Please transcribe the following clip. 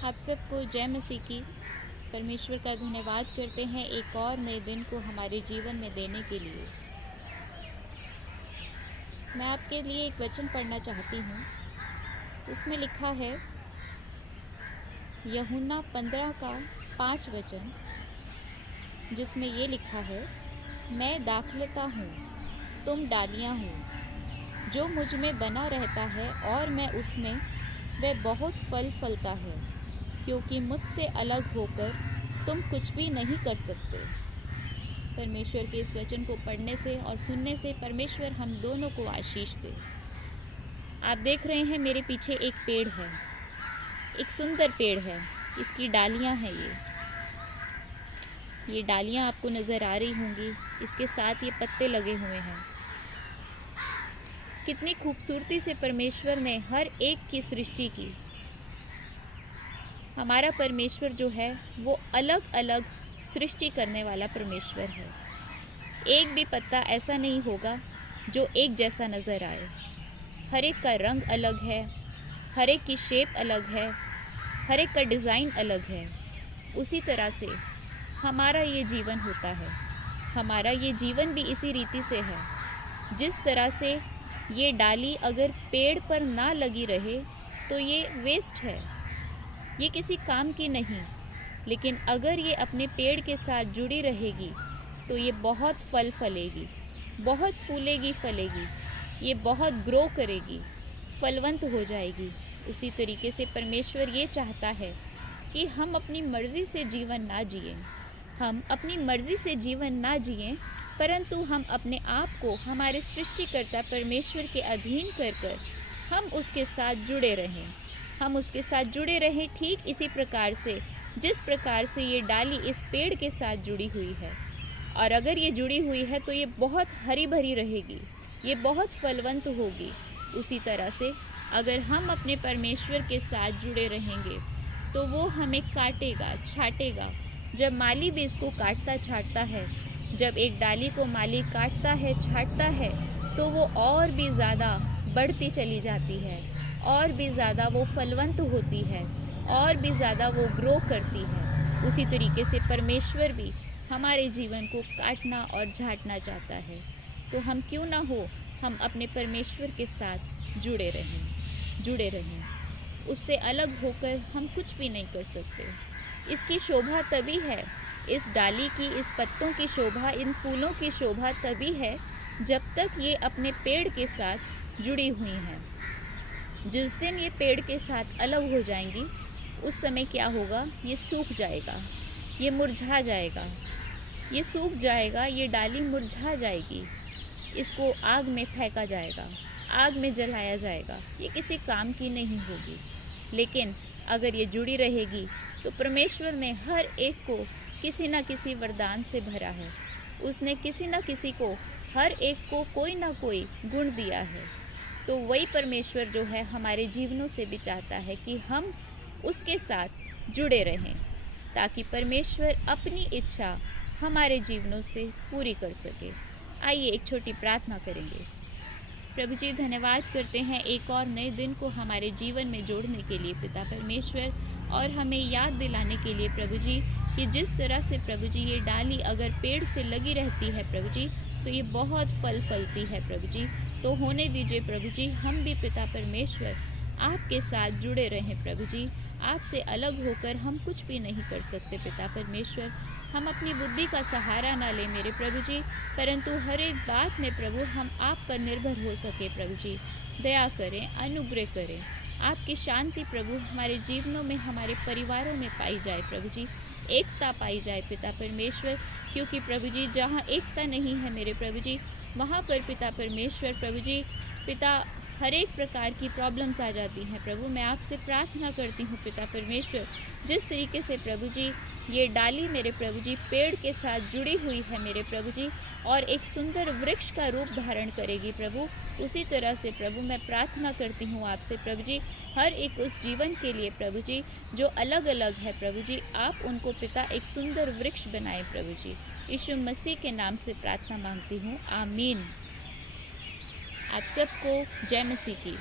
आप सबको जय मसीह की। परमेश्वर का धन्यवाद करते हैं एक और नए दिन को हमारे जीवन में देने के लिए। मैं आपके लिए एक वचन पढ़ना चाहती हूँ। उसमें लिखा है यूहन्ना 15 का 5 वचन, जिसमें ये लिखा है, मैं दाखलता हूँ, तुम डालियाँ हो। जो मुझ में बना रहता है और मैं उसमें, वह बहुत फल फलता है, क्योंकि मुझसे अलग होकर तुम कुछ भी नहीं कर सकते। परमेश्वर के इस वचन को पढ़ने से और सुनने से परमेश्वर हम दोनों को आशीष दे। आप देख रहे हैं मेरे पीछे एक पेड़ है, एक सुंदर पेड़ है। इसकी डालियां हैं ये डालियां आपको नज़र आ रही होंगी। इसके साथ ये पत्ते लगे हुए हैं। कितनी खूबसूरती से परमेश्वर ने हर एक की सृष्टि की। हमारा परमेश्वर जो है वो अलग अलग सृष्टि करने वाला परमेश्वर है। एक भी पत्ता ऐसा नहीं होगा जो एक जैसा नज़र आए। हर एक का रंग अलग है, हर एक की शेप अलग है, हर एक का डिज़ाइन अलग है। उसी तरह से हमारा ये जीवन होता है। हमारा ये जीवन भी इसी रीति से है। जिस तरह से ये डाली अगर पेड़ पर ना लगी रहे तो ये वेस्ट है, ये किसी काम की नहीं। लेकिन अगर ये अपने पेड़ के साथ जुड़ी रहेगी तो ये बहुत फल फलेगी, बहुत फूलेगी फलेगी, ये बहुत ग्रो करेगी, फलवंत हो जाएगी। उसी तरीके से परमेश्वर ये चाहता है कि हम अपनी मर्ज़ी से जीवन ना जिएं। हम अपनी मर्ज़ी से जीवन ना जिएं, परंतु हम अपने आप को हमारे सृष्टिकर्ता परमेश्वर के अधीन कर हम उसके साथ जुड़े रहें। हम उसके साथ जुड़े रहें ठीक इसी प्रकार से जिस प्रकार से ये डाली इस पेड़ के साथ जुड़ी हुई है। और अगर ये जुड़ी हुई है तो ये बहुत हरी भरी रहेगी, ये बहुत फलवंत होगी। उसी तरह से अगर हम अपने परमेश्वर के साथ जुड़े रहेंगे तो वो हमें काटेगा, छाटेगा। जब माली भी इसको काटता छाटता है, जब एक डाली को माली काटता है, छाटता है, तो वो और भी ज़्यादा बढ़ती चली जाती है, और भी ज़्यादा वो फलवंत होती है, और भी ज़्यादा वो ग्रो करती है। उसी तरीके से परमेश्वर भी हमारे जीवन को काटना और झाँटना चाहता है। तो हम क्यों ना हो, हम अपने परमेश्वर के साथ जुड़े रहें। उससे अलग होकर हम कुछ भी नहीं कर सकते। इसकी शोभा तभी है, इस डाली की, इस पत्तों की शोभा, इन फूलों की शोभा तभी है जब तक ये अपने पेड़ के साथ जुड़ी हुई हैं। जिस दिन ये पेड़ के साथ अलग हो जाएंगी, उस समय क्या होगा, ये सूख जाएगा, ये मुरझा जाएगा, ये सूख जाएगा, ये डाली मुरझा जाएगी। इसको आग में फेंका जाएगा, आग में जलाया जाएगा, ये किसी काम की नहीं होगी। लेकिन अगर ये जुड़ी रहेगी तो परमेश्वर ने हर एक को किसी न किसी वरदान से भरा है। उसने किसी न किसी को, हर एक को कोई ना कोई गुण दिया है। तो वही परमेश्वर जो है हमारे जीवनों से भी चाहता है कि हम उसके साथ जुड़े रहें, ताकि परमेश्वर अपनी इच्छा हमारे जीवनों से पूरी कर सके। आइए एक छोटी प्रार्थना करेंगे। प्रभु जी, धन्यवाद करते हैं एक और नए दिन को हमारे जीवन में जोड़ने के लिए पिता परमेश्वर, और हमें याद दिलाने के लिए प्रभु जी कि जिस तरह से प्रभु जी ये डाली अगर पेड़ से लगी रहती है प्रभु जी, तो ये बहुत फल फलती है प्रभु जी। तो होने दीजिए प्रभु जी, हम भी पिता परमेश्वर आपके साथ जुड़े रहें प्रभु जी। आपसे अलग होकर हम कुछ भी नहीं कर सकते पिता परमेश्वर। हम अपनी बुद्धि का सहारा ना लें मेरे प्रभु जी, परंतु हर एक बात में प्रभु हम आप पर निर्भर हो सके प्रभु जी। दया करें, अनुग्रह करें। आपकी शांति प्रभु हमारे जीवनों में, हमारे परिवारों में पाई जाए प्रभु जी। एकता पाई जाए पिता परमेश्वर, क्योंकि प्रभु जी जहाँ एकता नहीं है मेरे प्रभु जी, वहाँ पर पिता परमेश्वर प्रभु जी, पिता हर एक प्रकार की प्रॉब्लम्स आ जाती हैं प्रभु। मैं आपसे प्रार्थना करती हूँ पिता परमेश्वर, जिस तरीके से प्रभु जी ये डाली मेरे प्रभु जी पेड़ के साथ जुड़ी हुई है मेरे प्रभु जी, और एक सुंदर वृक्ष का रूप धारण करेगी प्रभु, उसी तरह से प्रभु मैं प्रार्थना करती हूँ आपसे प्रभु जी, हर एक उस जीवन के लिए प्रभु जी जो अलग अलग है प्रभु जी, आप उनको पिता एक सुंदर वृक्ष बनाए प्रभु जी। यीशु मसीह के नाम से प्रार्थना मांगती हूँ, आमीन। आप सबको जय मसीह की।